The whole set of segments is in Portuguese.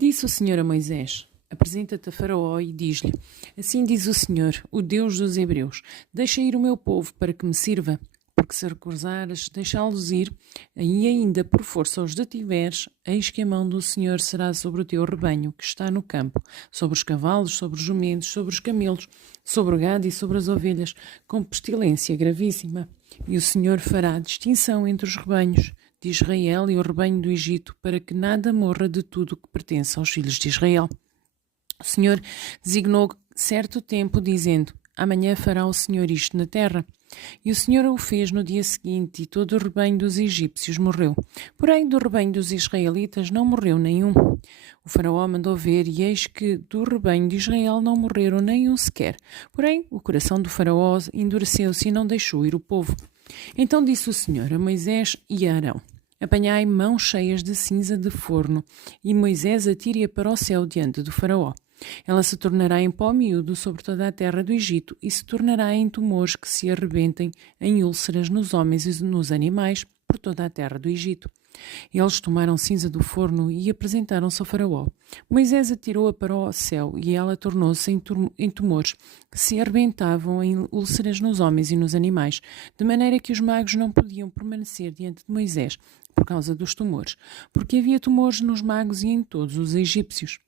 Disse o Senhor a Moisés: Apresenta-te a Faraó e diz-lhe: Assim diz o Senhor, o Deus dos Hebreus: Deixa ir o meu povo para que me sirva. Porque se recusares deixá-los ir, e ainda por força os detiveres, eis que a mão do Senhor será sobre o teu rebanho, que está no campo, sobre os cavalos, sobre os jumentos, sobre os camelos, sobre o gado e sobre as ovelhas, com pestilência gravíssima. E o Senhor fará distinção entre os rebanhos de Israel e o rebanho do Egito, para que nada morra de tudo o que pertence aos filhos de Israel. O Senhor designou certo tempo, dizendo: Amanhã fará o Senhor isto na terra. E o Senhor o fez no dia seguinte, e todo o rebanho dos egípcios morreu. Porém, do rebanho dos israelitas não morreu nenhum. O faraó mandou ver, e eis que do rebanho de Israel não morreram nenhum sequer. Porém, o coração do faraó endureceu-se e não deixou ir o povo. Então disse o Senhor a Moisés e a Arão: Apanhai mãos cheias de cinza de forno, e Moisés atire-a para o céu diante do faraó. Ela se tornará em pó miúdo sobre toda a terra do Egito e se tornará em tumores que se arrebentem em úlceras nos homens e nos animais por toda a terra do Egito. Eles tomaram cinza do forno e apresentaram-se ao faraó. Moisés atirou-a para o céu e ela tornou-se em tumores que se arrebentavam em úlceras nos homens e nos animais, de maneira que os magos não podiam permanecer diante de Moisés por causa dos tumores, porque havia tumores nos magos e em todos os egípcios.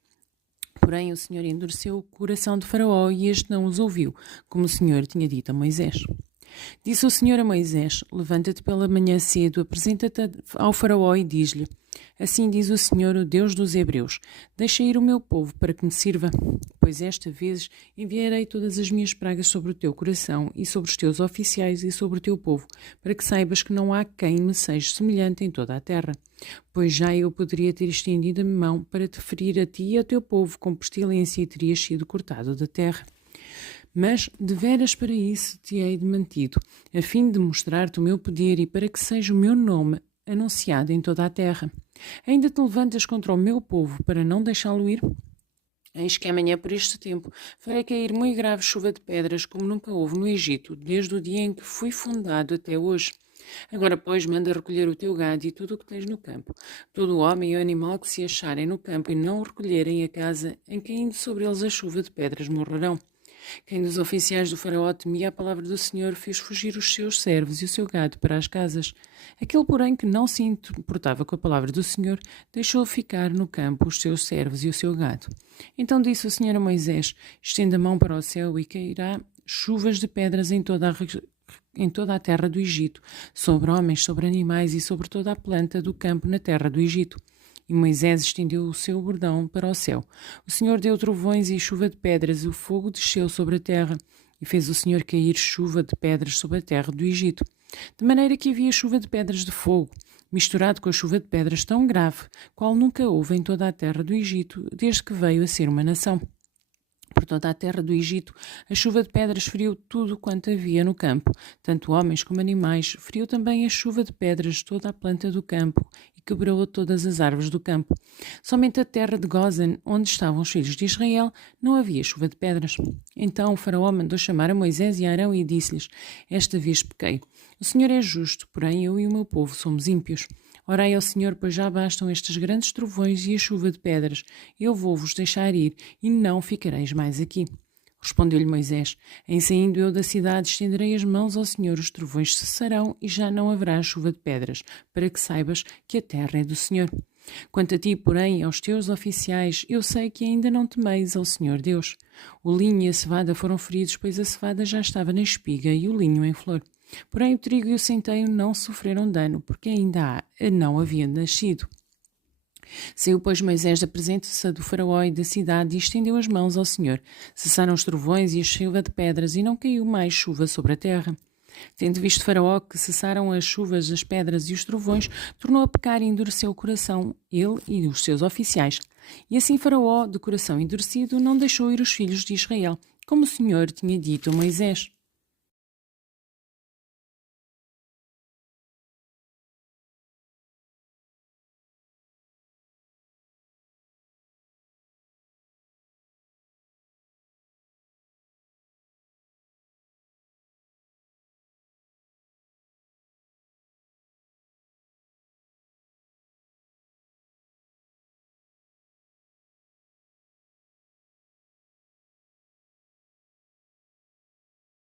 Porém, o Senhor endureceu o coração de Faraó e este não os ouviu, como o Senhor tinha dito a Moisés. Disse o Senhor a Moisés: Levanta-te pela manhã cedo, apresenta-te ao Faraó e diz-lhe: Assim diz o Senhor, o Deus dos Hebreus: Deixa ir o meu povo para que me sirva, pois esta vez enviarei todas as minhas pragas sobre o teu coração e sobre os teus oficiais e sobre o teu povo, para que saibas que não há quem me seja semelhante em toda a terra. Pois já eu poderia ter estendido a minha mão para te ferir a ti e ao teu povo com pestilência e terias sido cortado da terra. Mas, deveras para isso te hei de mantido, a fim de mostrar-te o meu poder e para que seja o meu nome anunciado em toda a terra. Ainda te levantas contra o meu povo para não deixá-lo ir? Eis que amanhã, por este tempo, farei cair muito grave chuva de pedras, como nunca houve no Egito, desde o dia em que fui fundado até hoje. Agora, pois, manda recolher o teu gado e tudo o que tens no campo, todo o homem e o animal que se acharem no campo e não o recolherem a casa, em que indo sobre eles a chuva de pedras morrerão. Quem dos oficiais do faraó temia a palavra do Senhor fez fugir os seus servos e o seu gado para as casas. Aquele, porém, que não se importava com a palavra do Senhor, deixou ficar no campo os seus servos e o seu gado. Então disse o Senhor a Moisés: Estenda a mão para o céu e cairá chuvas de pedras em toda a terra do Egito, sobre homens, sobre animais e sobre toda a planta do campo na terra do Egito. E Moisés estendeu o seu bordão para o céu. O Senhor deu trovões e chuva de pedras, e o fogo desceu sobre a terra. E fez o Senhor cair chuva de pedras sobre a terra do Egito. De maneira que havia chuva de pedras de fogo, misturado com a chuva de pedras tão grave, qual nunca houve em toda a terra do Egito, desde que veio a ser uma nação. Por toda a terra do Egito, a chuva de pedras feriu tudo quanto havia no campo, tanto homens como animais. Feriu também a chuva de pedras toda a planta do campo e quebrou todas as árvores do campo. Somente a terra de Gósen, onde estavam os filhos de Israel, não havia chuva de pedras. Então o faraó mandou chamar a Moisés e a Arão e disse-lhes: Esta vez pequei. O Senhor é justo, porém eu e o meu povo somos ímpios. Orai ao Senhor, pois já bastam estes grandes trovões e a chuva de pedras. Eu vou-vos deixar ir, e não ficareis mais aqui. Respondeu-lhe Moisés: Em saindo eu da cidade, estenderei as mãos ao Senhor, os trovões cessarão, e já não haverá chuva de pedras, para que saibas que a terra é do Senhor. Quanto a ti, porém, aos teus oficiais, eu sei que ainda não temeis ao Senhor Deus. O linho e a cevada foram feridos, pois a cevada já estava na espiga e o linho em flor. Porém o trigo e o centeio não sofreram dano, porque ainda não haviam nascido. Saiu, pois, Moisés da presença do faraó e da cidade e estendeu as mãos ao Senhor. Cessaram os trovões e a chuva de pedras, e não caiu mais chuva sobre a terra. Tendo visto Faraó que cessaram as chuvas, as pedras e os trovões, tornou a pecar e endureceu o coração, ele e os seus oficiais. E assim Faraó, de coração endurecido, não deixou ir os filhos de Israel, como o Senhor tinha dito a Moisés.